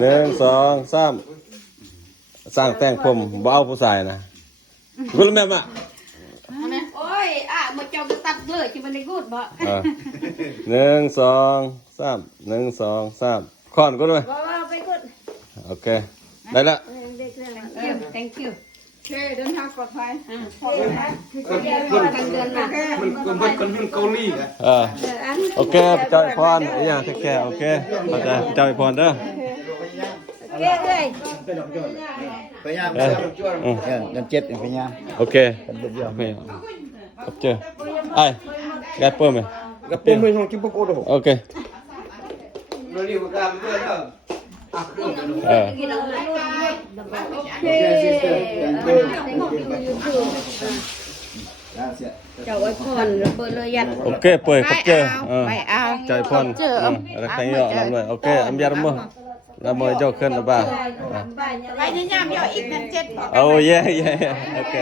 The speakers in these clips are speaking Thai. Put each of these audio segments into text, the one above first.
หนึ่งสองสามสร้างแต่งผมบ่เอาผู้ชายนะกูรู้แม่มะโอ้ยมาเจ้าก็ตัดเลยที่มันได้กูดบ่หนึ่งสองสามหนึ่งสองสามค้อนกูด้วยไปกูดโอเคได้ละ thank you โอเคเดินทางปลอดภัยกันเดือนน่ะมันคนยุ่งเกาหลีอ่ะโอเคเจ้าพรอย่างแค่โอเคเข้าใจเจ้าพรเด้อเก้เลยพยายามยังเจ็บอย่างพยายาม โอเคครับเจอไอ้แกเปิ่มไหม กับเป็นไม่ต้องกินพวกโอ้โห โอเคเราเรียกว่าการเพื่อนเนาะเจ้าไอ้พรระเบิดเลยยัดโอเคเปิดครับเจอไปเอาใจพรอะไรทั้งเยอะนั่นเลยโอเคอันยาละมั้งละมั้งเจ้าขึ้นละบ้าไปยิ่งยามย่ออีกนั่นเจ็ดโอ้ยโอเค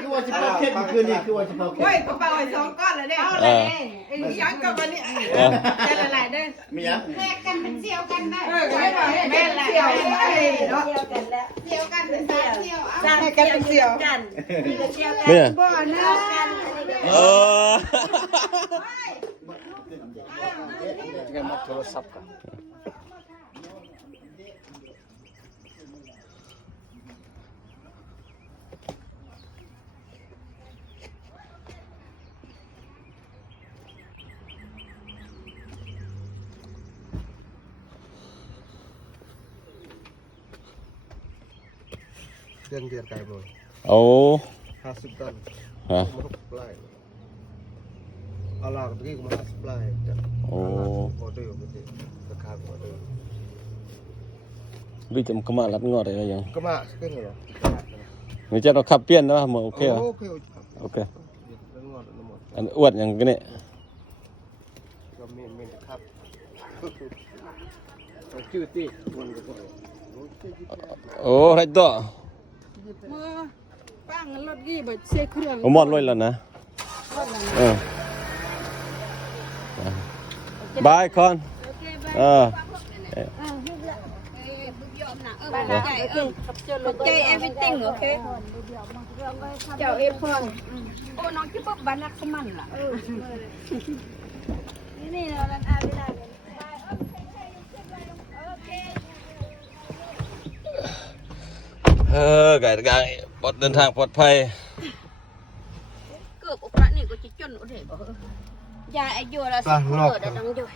คือว่าจะเป่าเค้กคืนนี้คือว่าจะเป่าเค้กโอ้ยกระเป๋าสองก้อนเลยเนี่ยเอาเลยยังกับวันนี้ได้หลายๆได้มียังแม่กันเป็นเสี่ยวกันได้แม่เสี่ยวเนาะเสี่ยวกันเป็นเสี่ยวสร้างกันเป็นเสี่ยวกันเนี่ยบ่อนะกันมาโทรศัพท์กันเดือนไก่บ่โอ้50 ตันฮะเอาล่ะตะกี้กูมา50 ไร่จ้ะโอ้ออเดอร์มันราคาออเดอร์วิจมขมารับงอดอะไรยังก็มาขึ้นเหรอมีเจ้าเราขับเปลี่ยนนะโอเคโอเคอันอ้วนอย่างนี้ก็มีครับชื่อตีวนก็โอ้ไรต่อปั้งรถกี่แบบเสียเครื่องผมมอดเลยแล้วนะบายคอนใจ everything โอเคเจ้าเอฟอนโอ้น้องคิดว่าบ้านนักสมันล่ะนี่เราเล่นอาไม่ได้ไก่ปลอดเดินทางปลอดภัยเกือบอุปรานี่ก็จะจนอุเทศยาอายุเราสิเกิดดังอยู่